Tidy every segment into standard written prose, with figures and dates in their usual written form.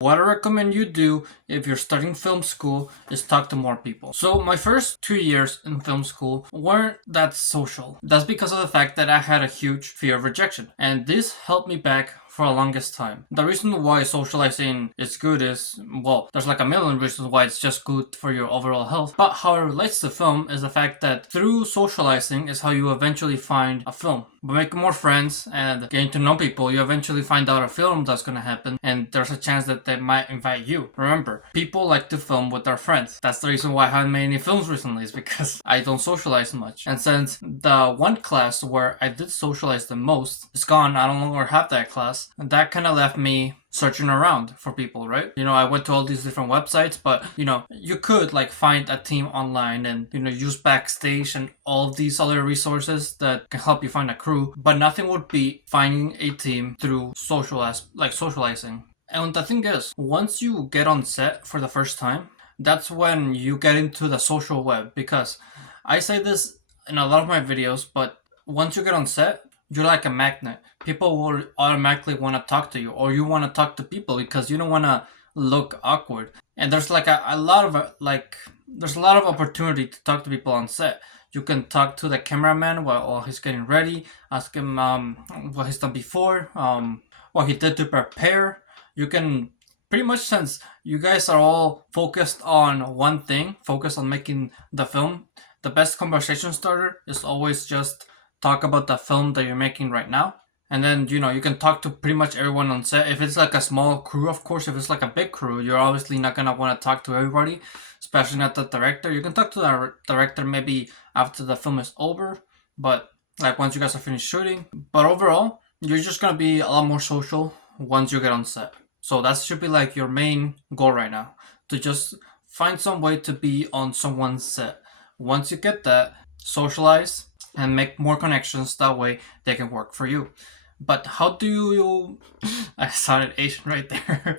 What I recommend you do if you're studying film school is talk to more people. So my first 2 years in film school weren't that social. That's because of the fact that I had a huge fear of rejection. And this helped me back for the longest time. The reason why socializing is good is, well, there's like a million reasons why it's just good for your overall health. But how it relates to film is the fact that through socializing is how you eventually find a film. By making more friends and getting to know people, you eventually find out a film that's gonna happen, and there's a chance that they might invite you. Remember, people like to film with their friends. That's the reason why I haven't made any films recently, is because I don't socialize much. And since the one class where I did socialize the most is gone, I no longer have that class, and that kind of left me searching around for people, right? I went to all these different websites, but you could like find a team online and use Backstage and all these other resources that can help you find a crew, but nothing would beat finding a team through socializing. And the thing is, once you get on set for the first time, that's when you get into the social web, because I say this in a lot of my videos, but once you get on set, you're like a magnet. People will automatically want to talk to you, or you want to talk to people because you don't want to look awkward. And there's like a lot of there's a lot of opportunity to talk to people on set. You can talk to the cameraman while he's getting ready, ask him what he's done before, what he did to prepare. You can pretty much, since you guys are all focused on one thing, focused on making the film, the best conversation starter is always just talk about the film that you're making right now. And then, you can talk to pretty much everyone on set. If it's like a small crew, of course. If it's like a big crew, you're obviously not going to want to talk to everybody, especially not the director. You can talk to the director maybe after the film is over, but like once you guys are finished shooting. But overall, you're just going to be a lot more social once you get on set. So that should be like your main goal right now, to just find some way to be on someone's set. Once you get that, socialize and make more connections. That way they can work for you. But how do you I sounded Asian right there.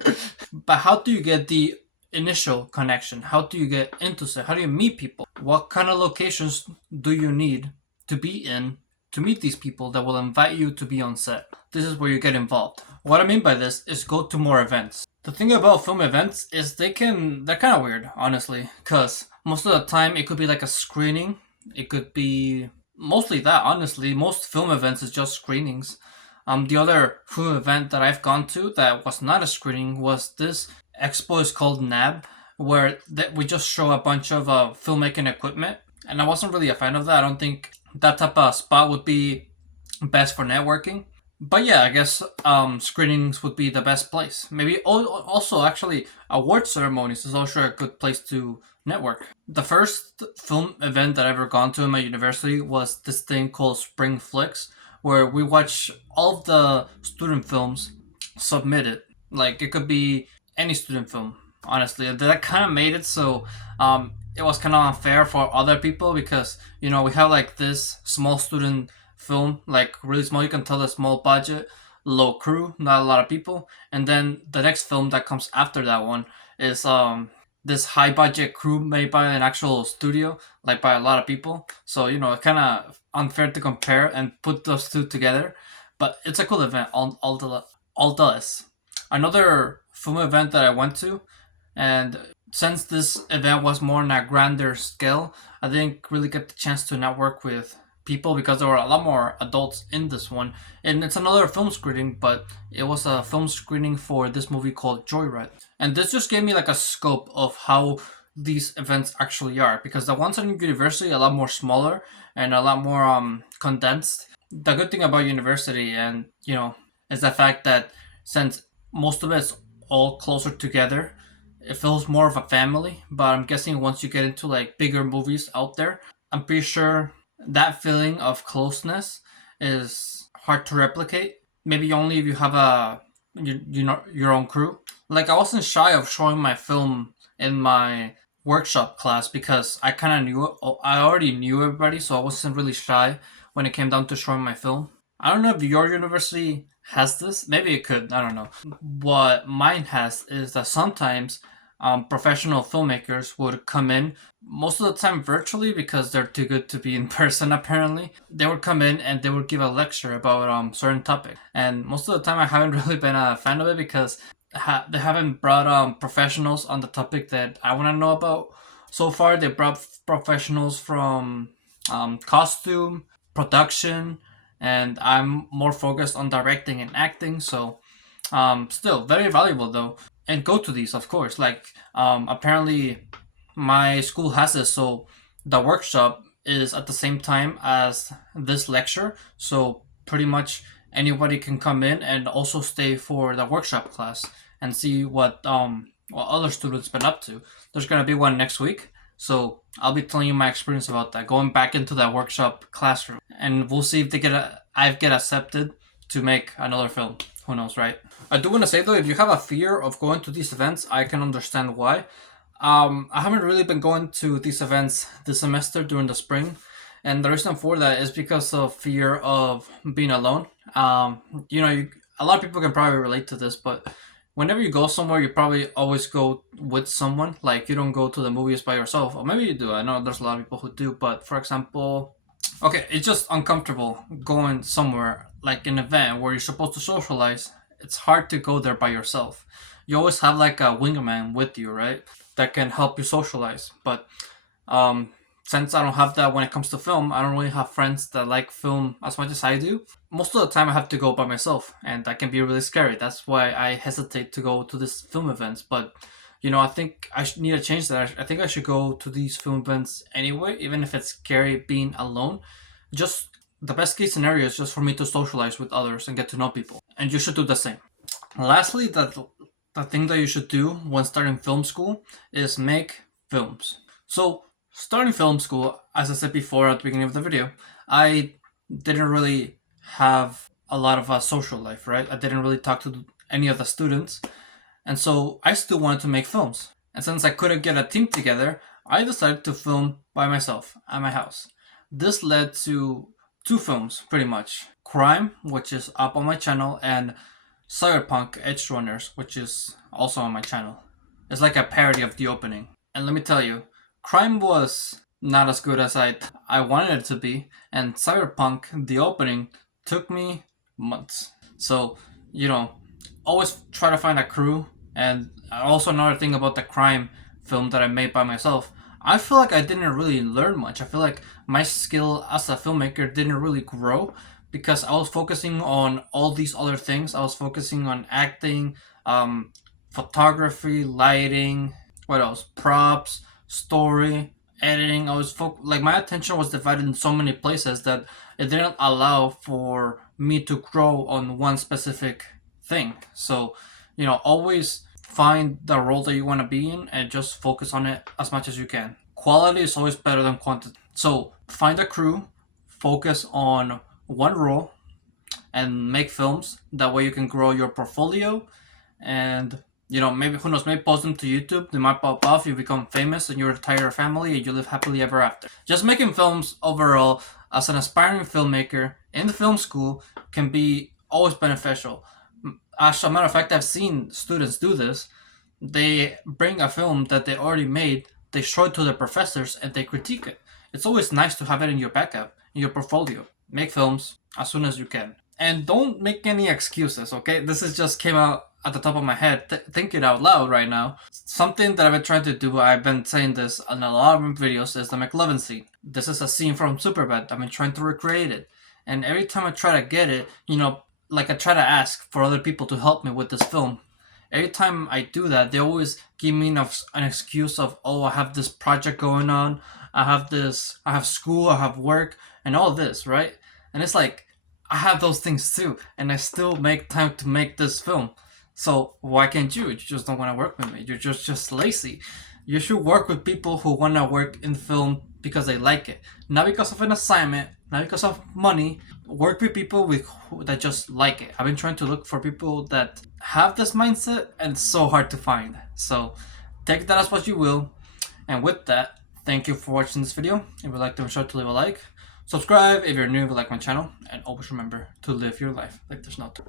But how do you get the initial connection? How do you get into set? How do you meet people? What kind of locations do you need to be in to meet these people that will invite you to be on set? This is where you get involved. What I mean by this is go to more events. The thing about film events is they're kind of weird, honestly, because most of the time it could be like a screening. It could be mostly that, honestly. Most film events is just screenings. The other film event that I've gone to that was not a screening was this expo is called NAB, where we just show a bunch of filmmaking equipment, and I wasn't really a fan of that. I don't think that type of spot would be best for networking. But yeah, I guess screenings would be the best place. Maybe also actually award ceremonies is also a good place to network. The first film event that I ever gone to in my university was this thing called Spring Flicks, where we watch all of the student films submitted. Like it could be any student film, honestly. That kind of made it so it was kind of unfair for other people, because we have like this small student film, like really small. You can tell the small budget, low crew, not a lot of people. And then the next film that comes after that one is this high budget crew made by an actual studio, like by a lot of people. So it's kind of unfair to compare and put those two together. But it's a cool event. All does. Another film event that I went to, and since this event was more on a grander scale, I didn't really get the chance to network with people because there were a lot more adults in this one. And it's another film screening, but it was a film screening for this movie called Joyride. And this just gave me like a scope of how these events actually are, because the ones at university are a lot more smaller and a lot more condensed. The good thing about university, and is the fact that since most of it's all closer together, it feels more of a family. But I'm guessing once you get into like bigger movies out there, I'm pretty sure that feeling of closeness is hard to replicate. Maybe only if you have your own crew. Like I wasn't shy of showing my film in my workshop class because I already knew everybody, so I wasn't really shy when it came down to showing my film. I don't know if your university has this. Maybe it could. I don't know. What mine has is that sometimes professional filmmakers would come in, most of the time virtually because they're too good to be in person apparently. They would come in and they would give a lecture about certain topic. And most of the time I haven't really been a fan of it because they haven't brought professionals on the topic that I want to know about. So far, they brought professionals from costume, production, and I'm more focused on directing and acting. So, still very valuable though. And go to these, of course. Like, apparently, my school has this, so the workshop is at the same time as this lecture. So pretty much anybody can come in and also stay for the workshop class and see what other students been up to. There's gonna be one next week, so I'll be telling you my experience about that. Going back into that workshop classroom, and we'll see if I get accepted to make another film. Who knows, right? I do want to say though, if you have a fear of going to these events, I can understand why. I haven't really been going to these events this semester during the spring, and the reason for that is because of fear of being alone. A lot of people can probably relate to this, but whenever you go somewhere, you probably always go with someone. Like you don't go to the movies by yourself, or maybe you do. I know there's a lot of people who do, but for example, okay, it's just uncomfortable going somewhere like an event where you're supposed to socialize. It's hard to go there by yourself. You always have like a wingman with you, right? That can help you socialize. But um, since I don't have that when it comes to film, I don't really have friends that like film as much as I do. Most of the time, I have to go by myself, and that can be really scary. That's why I hesitate to go to these film events. But I think I need to change that. I think I should go to these film events anyway, even if it's scary being alone. Just the best case scenario is just for me to socialize with others and get to know people, and you should do the same. Lastly, the thing that you should do when starting film school is make films. So, starting film school, as I said before at the beginning of the video, I didn't really have a lot of a social life, right? I didn't really talk to any of the students, and so I still wanted to make films. And since I couldn't get a team together, I decided to film by myself at my house. This led to two films, pretty much: Crime, which is up on my channel, and Cyberpunk Edge Runners, which is also on my channel. It's like a parody of the opening. And let me tell you, Crime was not as good as I wanted it to be, and Cyberpunk, the opening, took me months. So, you know, always try to find a crew. And also another thing about the Crime film that I made by myself, I feel like I didn't really learn much. I feel like my skill as a filmmaker didn't really grow because I was focusing on all these other things. I was focusing on acting, photography, lighting, what else? Props, story, editing. Like my attention was divided in so many places that it didn't allow for me to grow on one specific thing. So, always find the role that you want to be in and just focus on it as much as you can. Quality is always better than quantity. So, find a crew, focus on one role, and make films. That way you can grow your portfolio and maybe, who knows, maybe post them to YouTube. They might pop off, you become famous, and you retire your family, and you live happily ever after. Just making films overall as an aspiring filmmaker in the film school can be always beneficial. As a matter of fact, I've seen students do this. They bring a film that they already made, they show it to the professors, and they critique it. It's always nice to have it in your backup, in your portfolio. Make films as soon as you can. And don't make any excuses, okay? This is just came out at the top of my head, thinking out loud right now. Something that I've been trying to do, I've been saying this in a lot of videos, is the McLovin scene. This is a scene from Superbad. I've been trying to recreate it. And every time I try to get it, like I try to ask for other people to help me with this film. Every time I do that, they always give me an excuse of, oh, I have this project going on, I have school, I have work, and all this, right? And it's like, I have those things too, and I still make time to make this film. So why can't you? You just don't want to work with me. You're just lazy. You should work with people who want to work in film because they like it, not because of an assignment, not because of money. Work with people that just like it. I've been trying to look for people that have this mindset, and it's so hard to find. So take that as what you will. And with that, thank you for watching this video. If you'd like to, be sure to leave a like. Subscribe if you're new, if you like my channel, and always remember to live your life like there's no tomorrow.